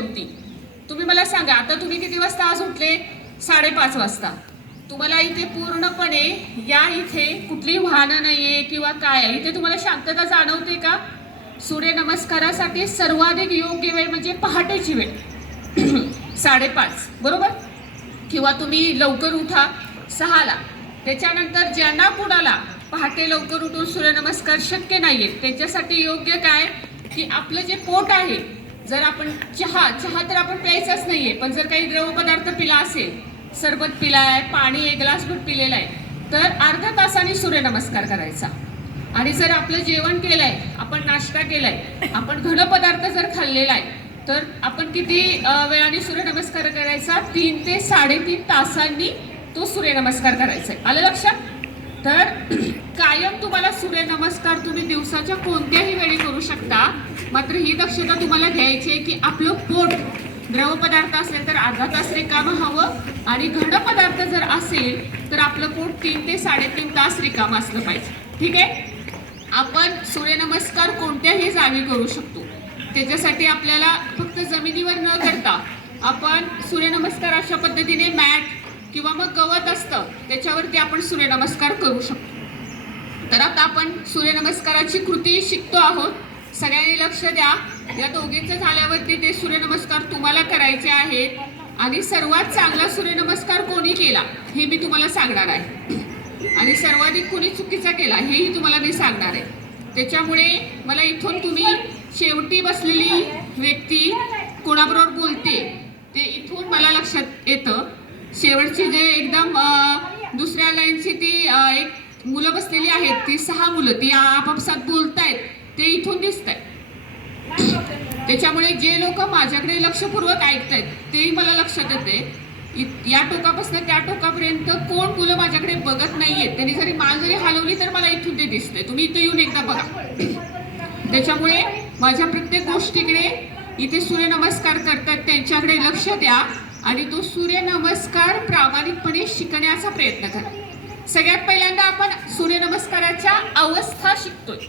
कोणती? तुम्ही मला सांगा. आता तुम्ही किती वाजता आज उठले? 5:30 वाजता. तुम्हाला इथे पूर्णपणे या इथे कुठलीही वाहनं नाहीये किंवा काय आहे, इथे तुम्हाला शांतता जाणवते का? सूर्यनमस्कारासाठी सर्वाधिक योग्य वेळ म्हणजे पहाटेची वेळ 5:30 बरोबर. किंवा तुम्ही लवकर उठा 6ला. त्याच्यानंतर ज्यांना कुणाला पहाटे लवकर उठून सूर्यनमस्कार शक्य नाहीये त्याच्यासाठी योग्य काय की आपलं जे पोट आहे, जर आपण चहा तर आपण प्यायचाच नाहीये, पण जर काही द्रव पदार्थ पिला असेल, सरबत पिलाय, पाणी 1 ग्लासभर पिलेला आहे, तर अर्ध्या तासाने सूर्यनमस्कार करायचा. आणि जर आपलं जेवण केलंय, आपण नाश्ता केलाय, आपण घन पदार्थ जर खाल्लेला आहे, तर आपण किती वेळाने सूर्यनमस्कार करायचा? 3 ते 3.5 तासांनी तो सूर्यनमस्कार करायचा आहे. आलं लक्षात? तर कायम तुम्हाला सूर्यनमस्कार तुम्ही दिवसाच्या कोणत्याही वेळी करू शकता. मात्र ही दक्षता तुम्हाला घ्यायची आहे की आपलं पोट द्रव पदार्थ असेल तर अर्धा तास रिकामं हवं, आणि घन पदार्थ जर असेल तर आपलं पोट 3 ते 3.5 तास रिकामं असलं पाहिजे. ठीक आहे. आपण सूर्यनमस्कार कोणत्याही जागी करू शकतो. त्याच्यासाठी आपल्याला फक्त जमिनीवर न करता आपण सूर्यनमस्कार अशा पद्धतीने मॅट किंवा मग गवत असतं त्याच्यावरती आपण सूर्यनमस्कार करू शकतो. तर आता आपण सूर्यनमस्काराची कृती शिकतो आहोत. सगळ्यांनी लक्ष द्या. या दोघींचं झाल्यावरती ते सूर्यनमस्कार तुम्हाला करायचे आहेत. आणि सर्वात चांगला सूर्यनमस्कार कोणी केला हे मी तुम्हाला सांगणार आहे, आणि सर्वाधिक कोणी चुकीचा केला हेही तुम्हाला मी सांगणार आहे. त्याच्यामुळे मला इथून तुम्ही शेवटी बसलेली व्यक्ती कोणाबरोबर बोलते ते इथून मला लक्षात येतं. शेवटची जे एकदम दुसऱ्या लाईनची ती एक मुलं बसलेली आहेत, ती 6 मुलं ती आपापसात बोलतायत ते इथून दिसत आहेत. त्याच्यामुळे जे लोक माझ्याकडे लक्षपूर्वक ऐकतायत तेही मला लक्षात येते. या टोकापासून त्या टोकापर्यंत कोण मुलं माझ्याकडे बघत नाहीयेत, त्यांनी जरी मान जरी हलवली तर मला इथून ते दिसतंय. तुम्ही इथं येऊन एकदा बघा. त्याच्यामुळे माझ्या प्रत्येक गोष्टीकडे इथे सूर्यनमस्कार करतात त्यांच्याकडे लक्ष द्या, आणि तो सूर्यनमस्कार प्रामाणिकपणे शिकण्याचा प्रयत्न करा. सगळ्यात पहिल्यांदा आपण सूर्यनमस्काराच्या अवस्था शिकतोय.